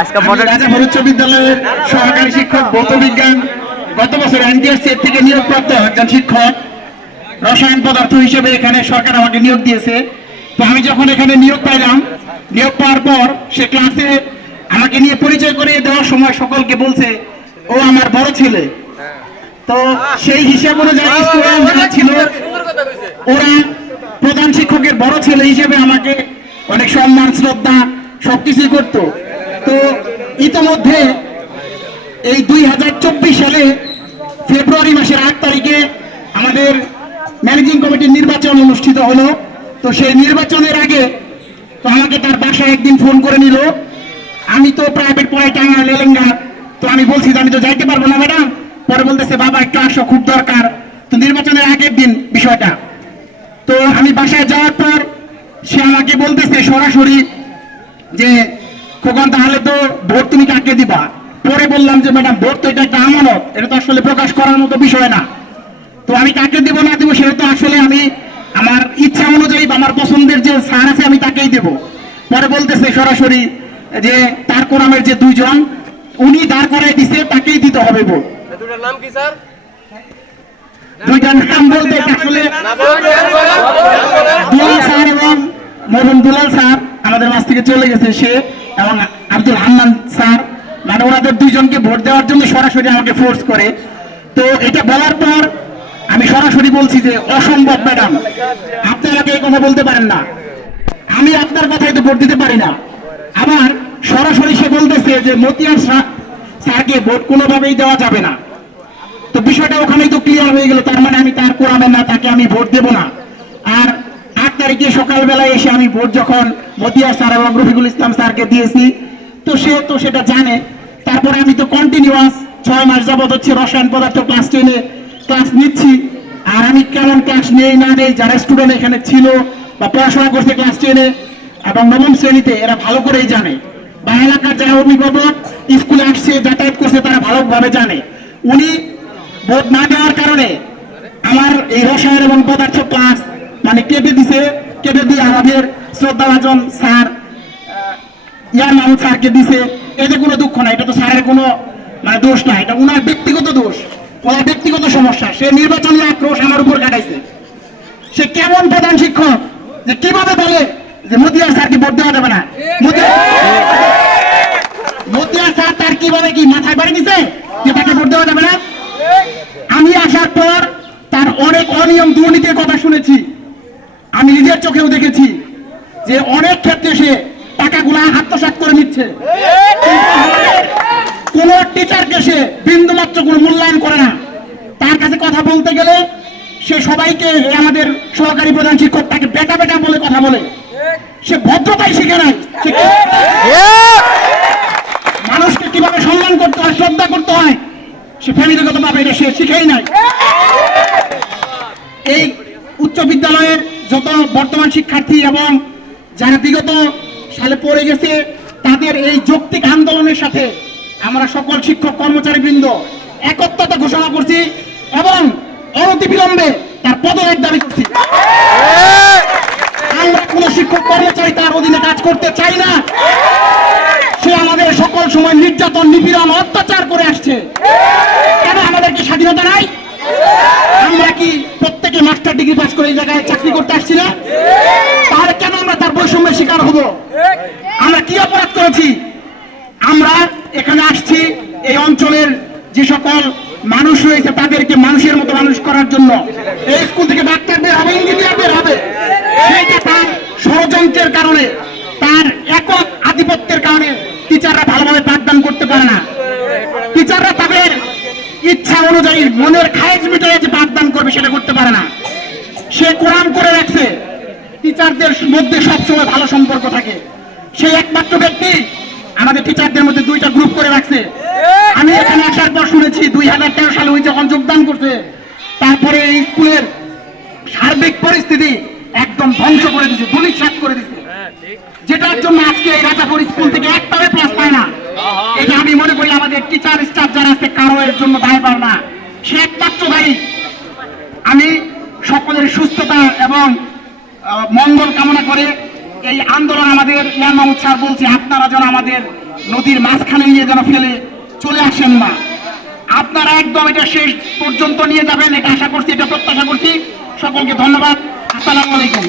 আজকে আমি মডেল রাজাপুর উচ্চ বিদ্যালয়ের সহকারী শিক্ষক ভৌত গত বছর এনটিএসসি থেকে নিয়োগপ্রাপ্ত একজন শিক্ষক রসায়ন পদার্থ হিসেবে এখানে সরকার আমাকে নিয়োগ দিয়েছে। তো আমি যখন এখানে নিয়োগ পাইলাম নিয়োগ পাওয়ার পর সে ক্লাসে আমাকে নিয়ে পরিচয় করে দেওয়ার সময় সকলকে বলছে ও আমার বড় ছেলে। তো সেই হিসাব অনুযায়ী স্টুডেন্ট যারা ছিল ওরা প্রধান শিক্ষকের বড় ছেলে হিসেবে আমাকে অনেক সম্মান শ্রদ্ধা সবকিছুই করতো। ইতোমধ্যে এই দুই হাজার চব্বিশ সালে ফেব্রুয়ারি মাসের আট তারিখে আমাদের ম্যানেজিং কমিটির নির্বাচন অনুষ্ঠিত হলো। তো সেই নির্বাচনের আগে তো আমাকে তার বাসায় একদিন ফোন করে নিল। আমি তো প্রাইভেট পড়াই টাঙ্গা লেলেঙ্গা তো আমি বলছি আমি তো যাইতে পারব না ম্যাডাম। পরে বলতেছে, বাবা, একটু আসো, খুব দরকার। তো নির্বাচনের আগের দিন বিষয়টা। তো আমি বাসায় যাওয়ার পর সে আমাকে বলতেছে সরাসরি যে খোকন, তাহলে তো ভোট তুমি কাকে দিবা? পরে বললাম যে ম্যাডাম ভোট তো এটা একটা আমানত। এটা তো আসলে প্রকাশ করার মতো বিষয় না। তো আমি কাকে দেবো না দেবো সেটা তো আসলে আমি আমার ইচ্ছা অনুযায়ী বা আমার পছন্দের যে স্যার আছে আমি তাকেই দেবো। পরে বলতেছে সরাসরি যে তার কোরআমের যে দুইজন উনি দাঁড় করাই দিছে তাকেই দিতে হবে ভোট। দুটার নাম কি স্যার? দুইটার নাম বলতে আসলে দুলাল স্যার এবং মোহন দুলাল স্যার আমাদের মাছ থেকে চলে গেছে সে এবং আব্দুল হান্নান স্যার মানে ওনাদের দুইজনকে ভোট দেওয়ার জন্য সরাসরি আমাকে ফোর্স করে। তো এটা বলার পর আমি সরাসরি বলছি যে, অসম্ভব, ম্যাডাম, আপনি আমাকে এই কথা বলতে পারেন না। আমি আপনার কথাই তো ভোট দিতে পারি না। আবার সরাসরি সে বলতেছে যে, মতিয়ার স্যারকে ভোট কোনোভাবেই দেওয়া যাবে না। তো বিষয়টা ওখানেই তো ক্লিয়ার হয়ে গেল, তার মানে আমি তার কোরআনের না, তাকে আমি ভোট দেব না। আর আট তারিখে সকালবেলায় এসে আমি ভোট যখন মতিয়া স্যার এবং রফিকুল ইসলাম স্যারকে দিয়েছি তো সে তো সেটা জানে। তারপরে আমি তো কন্টিনিউয়াস ছয় মাস যাবত হচ্ছে রসায়ন পদার্থ ক্লাস টেনে ক্লাস নিচ্ছি। আর আমি কেমন ক্লাস নেই, না নেই, যারা স্টুডেন্ট এখানে ছিল বা পড়াশোনা করছে ক্লাস টেনে এবং নবম শ্রেণীতে, এরা ভালো করেই জানে। বা এলাকার যারা অভিভাবক স্কুলে আসছে, যাতায়াত করছে, তারা ভালোভাবে জানে। উনি ভোট না দেওয়ার কারণে আমার এই রসায়ন এবং পদার্থ ক্লাস মানে কেটে দিছে। কেটে দিয়ে আমাদের শ্রদ্ধাভাজন স্যার ইয়ার মাহমুদ স্যারকে দিছে এতে কোনো দুঃখ নাই, এটা তো স্যারের কোনো মানে দোষ না এটা ব্যক্তিগত দোষ, ওনার ব্যক্তিগত সমস্যা, সে আক্রোশ আমার উপর কাটাইছে। সে কেমন প্রধান শিক্ষক, যে কীভাবে বলে যে স্যারকে ভোট দেওয়া যাবে না? স্যার তার কীভাবে কি মাথায় বাড়ি দিছে যে তাকে ভোট দেওয়া যাবে না? আমি আসার পর তার অনেক অনিয়ম দুর্নীতির কথা শুনেছি। আমি নিজের চোখেও দেখেছি যে অনেক ক্ষেত্রে সে টাকাগুলা আত্মসাৎ করে নিচ্ছে। কোন টিচারকে সে বিন্দু মাত্র কোনো মূল্যায়ন করে না। তার কাছে কথা বলতে গেলে সে সবাইকে আমাদের সহকারী প্রধান শিক্ষক তাকে বেটা বেটা বলে কথা বলে। সে ভদ্রতাই শিখে নাই মানুষকে কীভাবে সম্মান করতে হয়, শ্রদ্ধা করতে হয়, সে ফ্যামিলিগত ভাবে এটা সে শিখেই নাই। এই উচ্চ বিদ্যালয়ের যত বর্তমান শিক্ষার্থী এবং যারা বিগত সালে পড়ে গেছে তাদের এই যৌক্তিক আন্দোলনের সাথে আমরা সকল শিক্ষক কর্মচারী বৃন্দ একত্রতা ঘোষণা করছি এবং অনতিবিলম্বে তার পদত্যাগ দাবি করছি। আমরা কোন শিক্ষক কর্মচারী তার অধীনে কাজ করতে চাই না। সে আমাদের সকল সময় নির্যাতন, নিপীড়ন, অত্যাচার করে আসছে। কেন আমাদের কি স্বাধীনতা নাই? আমরা কি প্রত্যেকে মাস্টার ডিগ্রি পাস করে এই জায়গায় চাকরি করতে আসছি না? তাহলে কেন আমরা তার বৈষম্যের শিকার হব? করেছি। আমরা এখানে আসছি এই অঞ্চলের যে সকল মানুষ রয়েছে, তাদেরকে মানুষের মতো মানুষ করার জন্য। এই স্কুল থেকে ডাক্তার বের হবে ইঞ্জিনিয়ার বের হবে। সেইটা তার ষড়যন্ত্রের কারণে, তার একক আধিপত্যের কারণে টিচাররা ভালোভাবে পাঠদান করতে পারে না। টিচাররা তাদের ইচ্ছা অনুযায়ী মনের খায়েজ মিটাইয়ে যে পাঠদান করবে সেটা করতে পারে না। সে কোরআন করে রাখছে। টিচারদের মধ্যে সবসময় ভালো সম্পর্ক থাকে। সেই একমাত্র ব্যক্তি আমাদের টিচারদের মধ্যে দুইটা গ্রুপ করে রাখছে। আমি এখানে আসার পর শুনেছি দুই হাজার তেরো সালে ওই যখন যোগদান করছে তারপরে এই স্কুলের সার্বিক পরিস্থিতি একদম ধ্বংস করে দিছে ধুলিসাৎ করে দিছে। যেটার জন্য আজকে এই রাজাপুর স্কুল থেকে একটাও প্লাস পায় না। এটা আমি মনে করি আমাদের টিচার স্টাফ যারা আছে কারও এর জন্য দায় পাও না। সে একমাত্র দায়ী। আমি সকলের সুস্থতা এবং মঙ্গল কামনা করে এই আন্দোলন আমাদের ইয়ার উৎসাহ বলছি, আপনারা যেন আমাদের নদীর মাঝখানে নিয়ে যেন ফেলে চলে আসেন না। আপনারা একদম এটা শেষ পর্যন্ত নিয়ে যাবেন, এটা আশা করছি, এটা প্রত্যাশা করছি। সকলকে ধন্যবাদ। আসসালামু আলাইকুম।